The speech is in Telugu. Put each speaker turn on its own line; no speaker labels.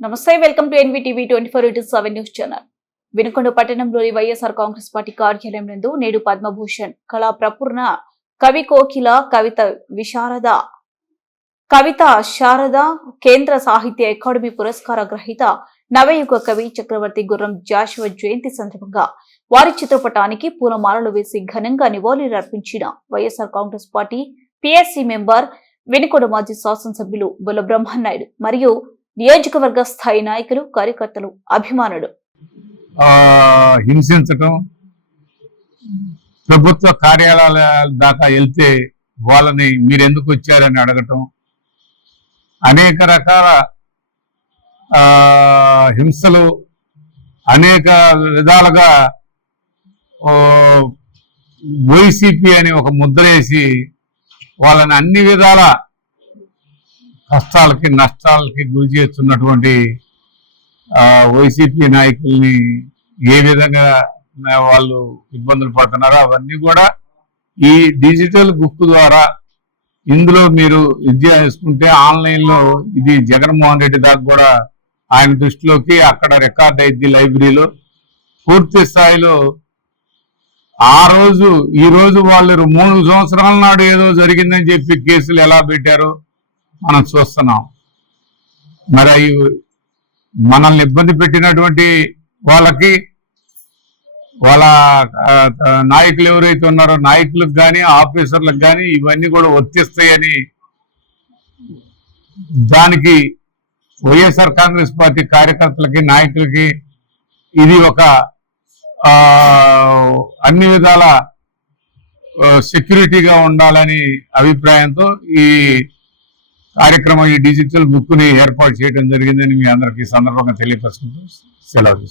నమస్తే welcome to NVTV twenty four into seven news channel. Vinukonda పట్టణంలోని వైఎస్ఆర్ కాంగ్రెస్ పార్టీ కార్యాలయం నందు నేడు పద్మభూషణ్ కళా ప్రపూర్ణ కవి కోకిల కవిత విశారద కవిత శారద కేంద్ర సాహిత్య అకాడమీ పురస్కార గ్రహీత నవయుగ కవి చక్రవర్తి గుర్రం జాషువ జయంతి సందర్భంగా వారి చిత్రపటానికి పూలమాలలు వేసి ఘనంగా నివాళులర్పించిన YSR Congress party PSC member Vinukonda మాజీ శాసనసభ్యులు బుల్ల బ్రహ్మనాయుడు మరియు నియోజకవర్గ స్థాయి నాయకులు కార్యకర్తలు అభిమానులు
హింసించటం ప్రభుత్వ కార్యాలయాల దాకా వెళ్తే వాళ్ళని మీరెందుకు వచ్చారని అడగటం అనేక రకాల హింసలు అనేక విధాలుగా వైసీపీ అని ఒక ముద్ర వేసి వాళ్ళని అన్ని విధాల కష్టాలకి నష్టాలకి గురి చేస్తున్నటువంటి వైసీపీ నాయకుల్ని ఏ విధంగా వాళ్ళు ఇబ్బందులు పడుతున్నారో అవన్నీ కూడా ఈ డిజిటల్ బుక్ ద్వారా ఇందులో మీరు విద్య చేసుకుంటే ఆన్లైన్లో ఇది జగన్మోహన్ రెడ్డి దాకా కూడా ఆయన దృష్టిలోకి అక్కడ రికార్డ్ అయింది లైబ్రరీలో. పూర్తి స్థాయిలో ఆ రోజు ఈ రోజు వాళ్ళు మూడు సంవత్సరాల నాడు ఏదో జరిగిందని చెప్పి కేసులు ఎలా పెట్టారో మనం చూస్తున్నాం. మరి అవి మనల్ని ఇబ్బంది పెట్టినటువంటి వాళ్ళకి వాళ్ళ నాయకులు ఎవరైతే ఉన్నారో నాయకులకు కానీ ఆఫీసర్లకు కానీ ఇవన్నీ కూడా వర్తిస్తాయని దానికి వైఎస్ఆర్ కాంగ్రెస్ పార్టీ కార్యకర్తలకి నాయకులకి ఇది ఒక అన్ని విధాల సెక్యూరిటీగా ఉండాలని అభిప్రాయంతో ఈ కార్యక్రమం ఈ డిజిటల్ బుక్ని ఏర్పాటు చేయడం జరిగిందని మీ అందరికీ సందర్భంగా తెలియపరుచుకుంటూ సెలవు